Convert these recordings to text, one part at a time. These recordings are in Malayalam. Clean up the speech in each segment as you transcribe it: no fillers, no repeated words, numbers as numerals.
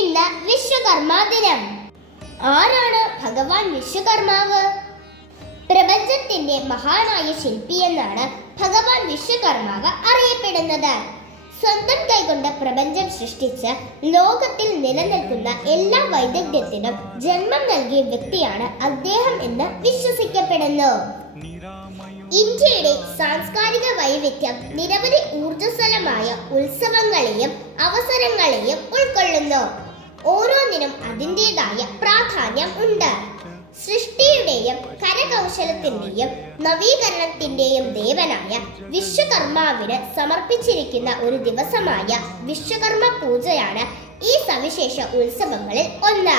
ഇന്ന് വിശ്വകർമ്മ ദിനം. ആരാണ് ഭഗവാൻ വിശ്വകർമാവ്? പ്രപഞ്ചത്തിന്റെ മഹാനായ ശില്പി എന്നാണ് ഭഗവാൻ വിശ്വകർമാവ് അറിയപ്പെടുന്നത്. സ്വന്തം കൈകൊണ്ട് പ്രപഞ്ചം സൃഷ്ടിച്ച് ലോകത്തിൽ നിലനിൽക്കുന്ന എല്ലാ വൈദഗ്ധ്യത്തിനും ജന്മം നൽകിയ വ്യക്തിയാണ് അദ്ദേഹം എന്ന് വിശ്വസിക്കപ്പെടുന്നു. ഇന്ത്യയുടെ സാംസ്കാരിക വൈവിധ്യം നിരവധി ഊർജ്ജസ്വലമായ ഉത്സവങ്ങളെയും അവസരങ്ങളെയും ഉൾക്കൊള്ളുന്നു. ഓരോന്നിനും അതിൻ്റെതായ പ്രാധാന്യം ഉണ്ട്. സൃഷ്ടിയുടെയും കരകൗശലത്തിന്റെയും നവീകരണത്തിന്റെയും ദേവനായ വിശ്വകർമാവിന് സമർപ്പിച്ചിരിക്കുന്ന ഒരു ദിവസമായ വിശ്വകർമ്മ പൂജയാണ് ഈ സവിശേഷ ഉത്സവങ്ങളിൽ ഒന്ന്.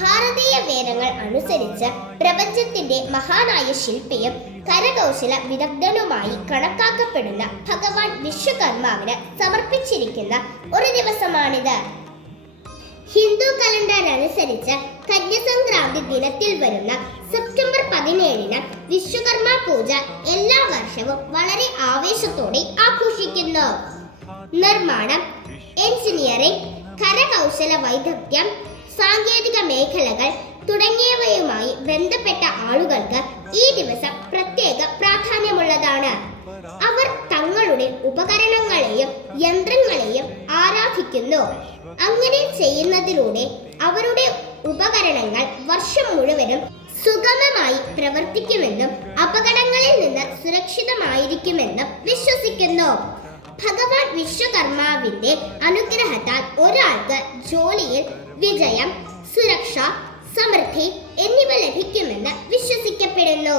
ഭാരതീയ വേദങ്ങൾ അനുസരിച്ച് പ്രപഞ്ചത്തിന്റെ മഹാനായ ശില്പിയും കരകൗശല വിദഗ്ധനുമായി കണക്കാക്കപ്പെടുന്ന ഭഗവാൻ വിശ്വകർമാവിന് സമർപ്പിച്ചിരിക്കുന്ന ഒരു ദിവസമാണിത്. ഹിന്ദു കലണ്ടർ അനുസരിച്ച് കന്യസംക്രാന്തി ദിനത്തിൽ വരുന്ന സെപ്റ്റംബർ 17-ന് വിശ്വകർമ്മ പൂജ എല്ലാ വർഷവും വളരെ ആവേശത്തോടെ ആഘോഷിക്കുന്നു. നിർമ്മാണം, എഞ്ചിനീയറിംഗ്, കരകൗശല വൈദഗ്ധ്യം, സാങ്കേതിക മേഖലകൾ തുടങ്ങിയവയുമായി ബന്ധപ്പെട്ട ആളുകൾക്ക് ഈ ദിവസം പ്രത്യേക പ്രാധാന്യമുള്ളതാണ്. അവർ തങ്ങളുടെ ഉപകരണങ്ങളെയും യന്ത്രങ്ങളെയും ആരാധിക്കുന്നു. അങ്ങനെ ചെയ്യുന്നതിലൂടെ അവരുടെ ഉപകരണങ്ങൾ വർഷം മുഴുവനും സുഗമമായി പ്രവർത്തിക്കുമെന്നും അപകടങ്ങളിൽ നിന്ന് സുരക്ഷിതമായിരിക്കുമെന്നും വിശ്വസിക്കുന്നു. ഭഗവാൻ വിശ്വകർമാവിന്റെ അനുഗ്രഹത്താൽ ഒരാൾക്ക് ജോലിയിൽ വിജയം, സുരക്ഷ, സമൃദ്ധി എന്നിവ ലഭിക്കുമെന്ന് വിശ്വസിക്കപ്പെടുന്നു.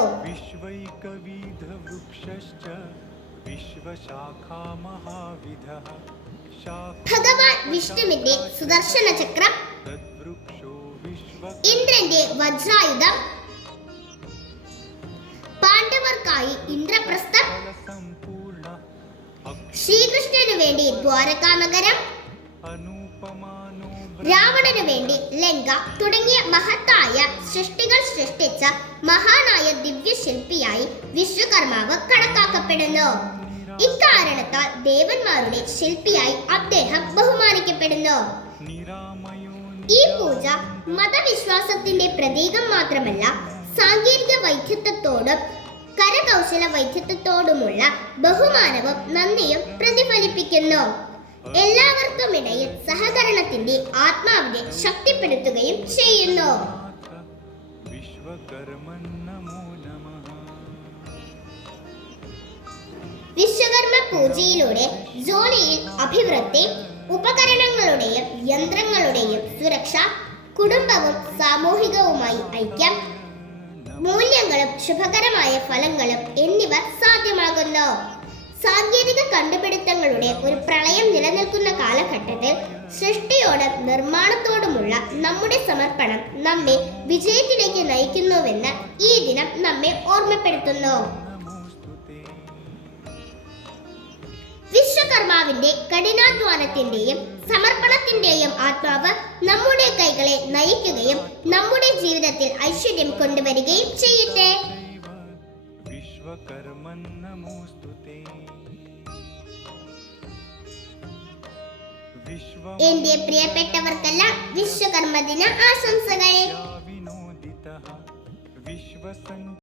ഭഗവാൻ വിഷ്ണുവിന്റെ സുദർശന ചക്രം, ഇന്ദ്രന്റെ വജ്രായുധം, പാണ്ഡവർക്കായി ഇന്ദ്രപ്രസ്ഥം, ശ്രീകൃഷ്ണനു വേണ്ടി ദ്വാരകാനഗരം, രാവണനു വേണ്ടി ലങ്ക തുടങ്ങിയ മഹത്തായ സൃഷ്ടികൾ സൃഷ്ടിച്ച മഹാനായ ദിവ്യശില്പിയായി വിശ്വകർമാവ് കണക്കാക്കപ്പെടുന്നു. ഇക്കാരണത്താൽ ദേവന്മാരുടെ ശില്പിയായി അദ്ദേഹം ബഹുമാനിക്കപ്പെടുന്നു. ഈ പൂജ മതവിശ്വാസത്തിന്റെ പ്രതീകം മാത്രമല്ല, സാങ്കേതിക വൈദഗ്ധ്യത്തോടും കരകൗശല വൈദഗ്ധ്യത്തോടുമുള്ള ബഹുമാനവും നന്ദിയും പ്രതിഫലിപ്പിക്കുന്നു. എല്ലാവർക്കുമിടയിൽ സഹകരണത്തിന്റെ ആത്മാവിനെ ശക്തിപ്പെടുത്തുകയും ചെയ്യുന്നു. വിശ്വകർമ്മ പൂജയിലൂടെ ജോലിയിൽ അഭിവൃദ്ധി, ഉപകരണങ്ങളുടെയും യന്ത്രങ്ങളുടെയും സുരക്ഷ, കുടുംബവും സാമൂഹികവുമായി ഐക്യം, മൂല്യങ്ങളും ശുഭകരമായ ഫലങ്ങളും എന്നിവ സാധ്യമാകുന്നു. സാങ്കേതിക കണ്ടുപിടുത്തങ്ങളുടെ ഒരു പ്രളയം നിലനിൽക്കുന്ന കാലഘട്ടത്തിൽ സൃഷ്ടിയോടും നിർമ്മാണത്തോടുമുള്ള നമ്മുടെ സമർപ്പണം നമ്മെ വിജയത്തിലേക്ക് നയിക്കുന്നുവെന്ന് ഈ ദിനം നമ്മെ ഓർമ്മപ്പെടുത്തുന്നു. വിശ്വകർമാവിന്റെ കഠിനാധ്വാനത്തിന്റെയും സമർപ്പണത്തിന്റെയും ആത്മാവ് നമ്മുടെ കൈകളെ നയിക്കുകയും നമ്മുടെ ജീവിതത്തിൽ ഐശ്വര്യം കൊണ്ടുവരികയും ചെയ്യട്ടെ. എന്റെ പ്രിയപ്പെട്ടവർക്കെല്ലാം വിശ്വകർമ്മ ദിന ആശംസകൾ.